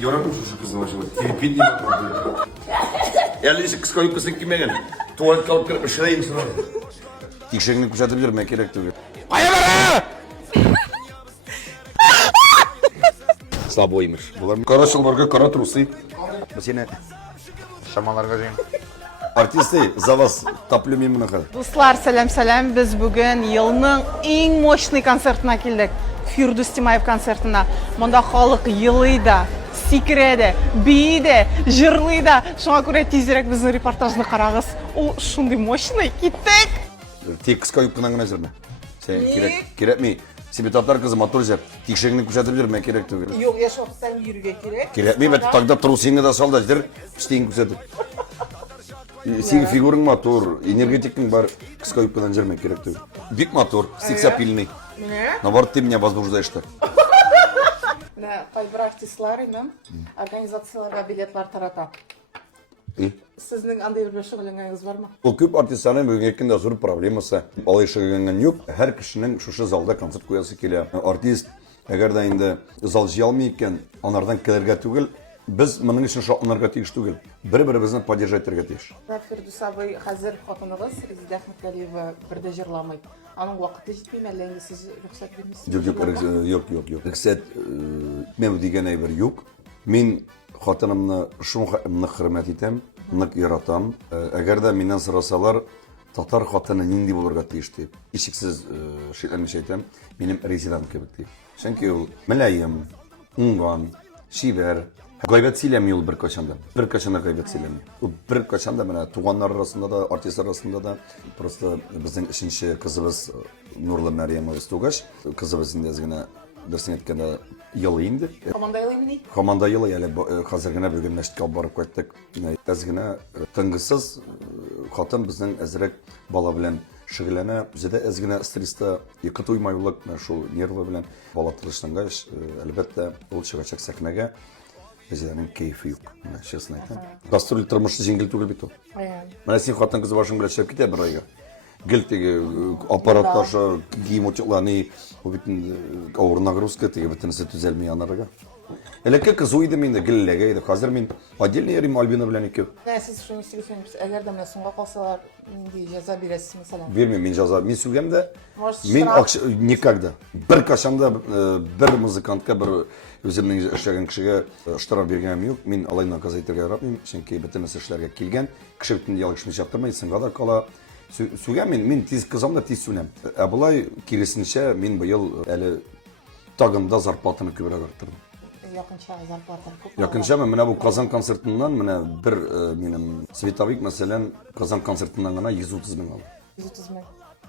Gördün mü şu kızın başına? Filipin değil mi? Yerlisi kız koyup kızın kime gel? Tuvalet kalıp kırıp ışırayım sana. Dikşenini kuşatabilirim ben gerek diyor. Hayır bana! Слабоймыш. Булар кара шалбарга кара трусы. Bu seni şamalarga жейм. Артисты, за вас топлю мен мына. Dostlar, selam. Biz bugün yılның en мощный konsertine keldik. Firdus Timayev konsertine. Bunda halk yılıydı, sikiredi, biydi, jırlıydı. Şuna göre tezirek bizim reportajını karağız. O şunday мощный. Gittik. Tek kıska yupkından gına jirme. Sen kerek mi? Seni taptar kızı motor jep. Tikşegini kuşatabilirim ben gerek diyor. Yok, yaşoktan yürüge gerek. Kerek mi? Ben takda trusing'i da sal da jidir. Piştiğin kuşatır. Senin figurun motor, энергетикің бар, кыска юбкадан жүрмек керек түгіл. Бик мотор, сексапильный. Наоборот, ты меня возбуждаешь-то. Кайбір артистларының организацияларға билетлар тарата. Сіздің андай бір шүғіліңіз бар ма? Ол көп артистларның бүгінгі зор проблемасы. Алай шығынған жоқ. Әр кішінің шушы залда концерт қоясы келе. Артист, әгер да енді зал жия алмай екен, анардан келерге түгіл. Biz bunun için şartlarga tegiş түгел. Bir-birimizni поддержать-терге tegiş. Firdus abi, hazır xotinimiz Rezida Ahmedkaliyeva birde jırlamaydı. Onun vaqti жетпей ме, әлде siz рөхсәт бермисез? Yok. Рөхсәт мен дигән әйбер юк. Мин хатынымны шуны хөрмәт итәм, нык яратам. Әгәр дә миннән сорасалар, татар хатыны нинди булырга тиеш дип, ишексез шикләнмичә әйтәм, минем Резидам кебек дип. Чөнки ул мөлаем, уңган, шибәр. Gayret silemiyor bir kaçanda. Bir kaçanda gayret silemiyor. O bir kaçanda mene tuğanlar arasında da, artistler arasında da prosto bizim işinçi kızımız Nurla Meryem Aristogaş. Kızımızın dezgine dersin etkende yılı indi. Komanda yılı mı? Komanda yılı yani hazırgına bugün neştikal barıp koyttuk. Dezgine tıngısız hatın bizim ezrek bala bilen şıgılana. Bize de ezgine streste yıkıt uymayılık, şu nervi bilen balatılıştangayış. Elbette ol çıkacak saknege. Резиданың keyfi yok. Честно айтам. Гастроль тормышы жеңіл түгел бит ол. Мына сен хатын кызы башың белән чыгып китә бер айга. Гел теге аппаратташа кием очланы, о битен авыр нагрузка теге битенсе төзәлми анарга. Элекке кыз уйды миндә гелләгә иде. Хәзер мин отдельно ярым Альбина белән икәү. Сез шуны сөйләсәңез, әгәр дә менә соңга калсалар, нинди җәза бирәсез мисалан? Бирмим мин җәза. Мин сүгәм дә мин никогда. Бер кашанда бер музыкантка бер өзімнің эшләгән кешегә штраф биргәнем юк. Мин алай наказ әйтергә яратмыйм. Чөнки бөтен эшләргә килгән кеше бөтен ялгышмый чаптырмай, сынга да кала. Сүгәм мин тиз кызам да тиз сүнәм. Ә булай киресенчә мин быел әле тагында зарплатаны күбрәк арттырдым. Якынча зарплата күп. Якынча менә бу Казан концертыннан менә бер минем Световик мәсәлән Казан концертыннан гына 130 мең алды. 130 мең.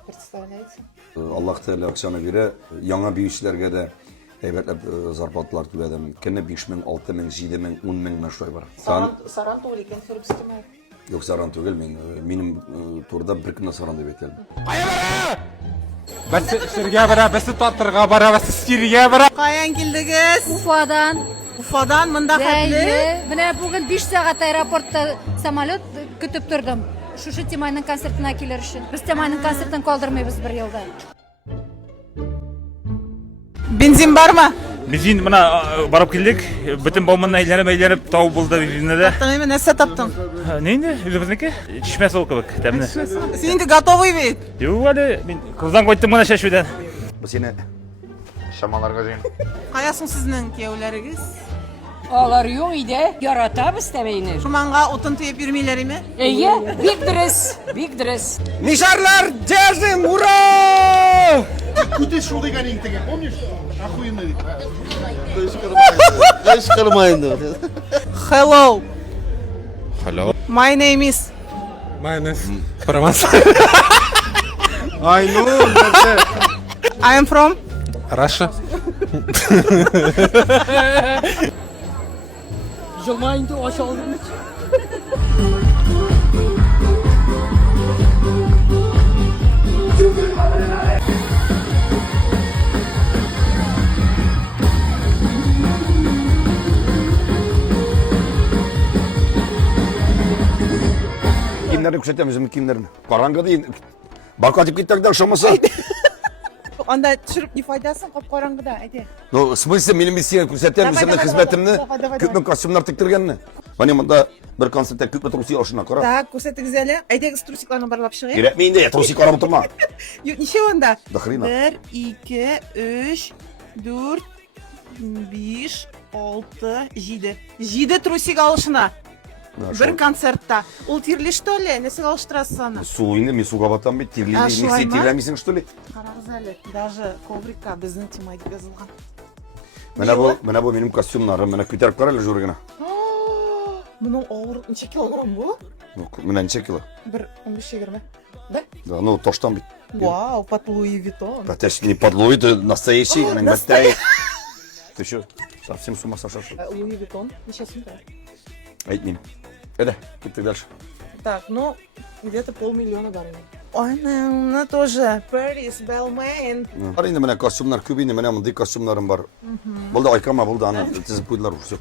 Представляете? Аллаһ Тәгалә акчаны бирә. Яңа биючеләргә дә әйбәтләп зарплаталар түләдем. Көнне 5 мең, 6 мең, 7 мең, 10 мең мәшәй бар. Саран түгел икән Firdus Timayev. Юк, саран түгел, минем турда бер көнне саран дип әйтәләр. Бәс сиргә бара, бәс таттырга бара, бәс сиргә бара. Каян килдегез? Уфадан. Уфадан монда хәтле. Менә бүген 5 сәгать аэропортта самолет көтеп тордым. Шушы Тимайның концертына килер өчен. Без Тимайның концертын калдырмыйбыз бер елда. Бензин бармы? Бензин мына барып килдек. Бөтен бауманны әйләнеп тау булды бензинне. Таптың, нәрсә таптың? Не инде? Үзебезнеке? Чишмә суы кебек, тәмле. Син инде готовый бит. Юк әле, мин кыздан кайттым гына чәчүдән. Бу сине шамаларга җыйм. Каясың сезнең кияүләрегез? Алар юк иде, яратабыз тәбәйне. Шуманга утын тыеп йөрмиләрме? Әйе, бик дөрес. Нишарлар, держим, ура! Куты шул дигән интегә, помнишь? Охуенный. Hello. Hello. My name is Промас. Ай, ну, I am from Russia. Жылмайынды ашалдым. Кимнәрне күрсәтәм үземнең кимнәрне. Караңгы ди. Бакатып киттек дә шомасы. анда түшіріп не пайдасын қап-қараңғыда, айде. Ну, в смысле, менің сен көрсетемін, Давай, сенің давай, қызметімні, давай, давай, көпмен костюмдар тіктіргенні. Міне мұнда бір концертте көпме труси ашына қара. Так, көрсетіңіз әлі. Айдеңіз трусикларны барлап шығайық. Керек мейінде, труси қарап отырма. Неше онда? Да хрена. 1, 2, 3, 4, 5, 6, 7. 7 трусик алышына. Бір концертта. Ол тирлі, что ли? Несіг алыштырасыз аны? Суыйны, мен суға батам бет, А, шулай ма? тирлемейсің, что ли? Қарағыз әлі. Даже коврикка біздің темайды жазылған. Міне бұл менің костюмнарым, міне көтеріп қарайлы жүргені. Мұның ауыр, неше килограмм бұл? Міне неше кило? Бір 15-20. Да? Да, ну, тоштан бит. Вау, под Луи Виттон. Это ж не подлой, это настоящий, она не настоящий. Ты что, совсем с ума сошел? Луи Виттон, неше сумка. Айтмеймін. Эда, кеттік дальше. Так, ну, где-то 500 000 барыны. Ой, она тоже. Пэрис, Белмейн. Бар енді міне костюмдар көбейді, міне мұндай костюмдарым бар. Бұл да айқама, бұл да аны тізіп қойдылар уже.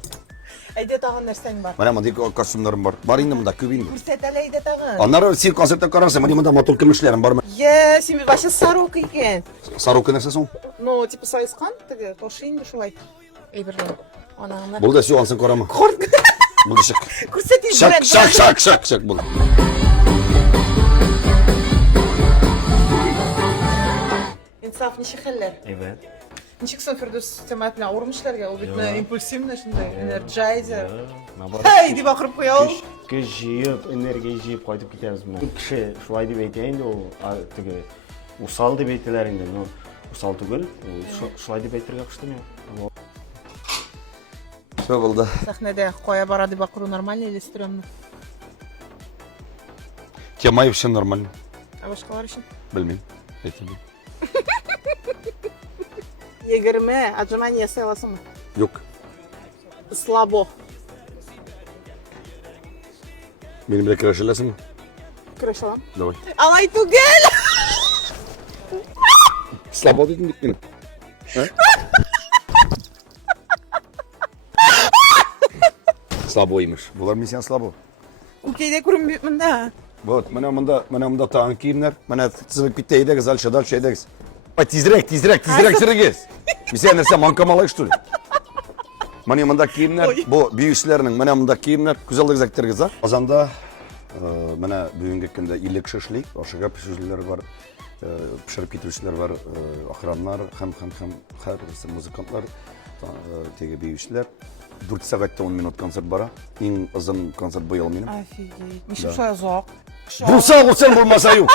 Әйде тағын нәрсең бар. Міне мұндай костюмдарым бар. Бар енді мұнда көбейді. Көрсет әлі әйде тағын. Анар сен концертте қараңсы, міне мұнда мотор кімішлерім бар ма? Е, сен вообще сорока екен. Сорока нәрсе соң? Ну, типа сайысқан, тігі, тошиын шулай. Ей, бірден. Анағына. Бұл да сүй алсын қарама. Қорт. Бұл да шық. Көрсетейін Шақ бұл. Инсаф, неше хәлләр? Evet. Ничек сон Фирдус тематына ауырмышларга, ул битне импульсивный шундай, энерджайзер. Nabar. Hey, дип акырып куя ул. Күш жиып, энергия жиып кайтып кетебиз мен. Киши шулай деп айтайын да, ул тиги усал деп айтылар инде, но усал түгел, шулай деп айтырга кышты мен. Що болды? Сахнеде коя бара дип акыру нормально или стрёмно? Тема вообще нормально. А башкалар өчен? Білмеймін. Айтайын. 20 отжимание ясай аласыңбы? Yok. Слабо. Benimle kıraşılasın mı? Күрәш алам. Давай. Алай түгел. Слабо dedin gittin. Слабойmuş. Bunlar misyan slabo. Укейде күренбейт мында. Вот, мына тağın kiyimler. Мына сызып кетті, едегіз, дальше едегіз. Тезірек сірігіз. Мен нәрсе манкамалай, что ли? Мына мында киімler, бұл бүйісілерінің мына мында киімler, күзелдік зәктеріңіз, а? Азанда, мына бүгінгі күнде 50 кіші ішлейк, ашыға пішірілер бар, пішіріп кетушілер бар, охранlar, һәм музыкантлар, теге бүйісілер. 4 сағатта 10 минут концерт бара. Ең ұзын концерт бұйыл менің. Офигеть. Ничек шулай ұзақ? Бұлса, сен болмаса ю.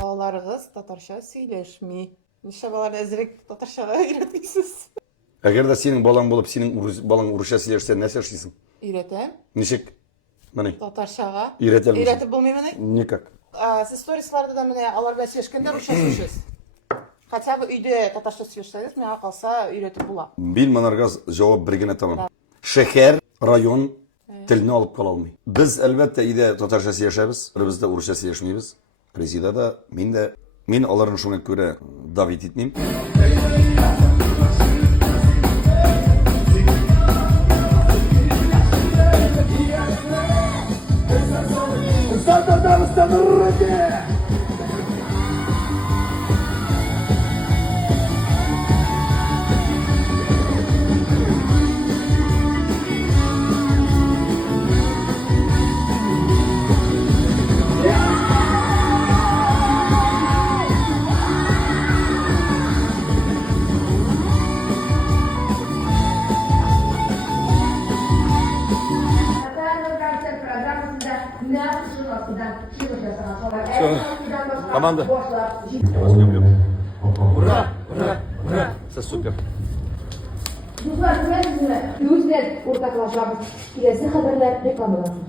Балаларығыз татарша сөйлешмей. Неше балар әзірек татаршаға үйретмейсіз? Әгер де сенің балаң болып, сенің балаң ұрыша сөйлешсе, не сөйлейсің? Үйретем. Нешек? Міне. Татаршаға. Үйретемін. Үйретіп болмаймын? Никак. Сіз сторисларда да міне аларда сөйлешкенде ұрыша сөйлешесіз. Хотя бы үйде татарша сөйлесеңіз, мені қалса үйретіп бола. Bil манарға жауап бірген атамын. Шәһәр, район тіліне алып қала алмай. Біз әлбәтте үйде татарша сөйлешеміз, бізде ұрыша сөйлешмейміз. Резида да, мен аларын шуңа көре давид етмеймін. Команда. Я вас люблю. Ура! Ура! Ура! Это супер. Dostlar, güvenlikle 100 net ortaklaşamız. İlesi haberler reklamlarımız.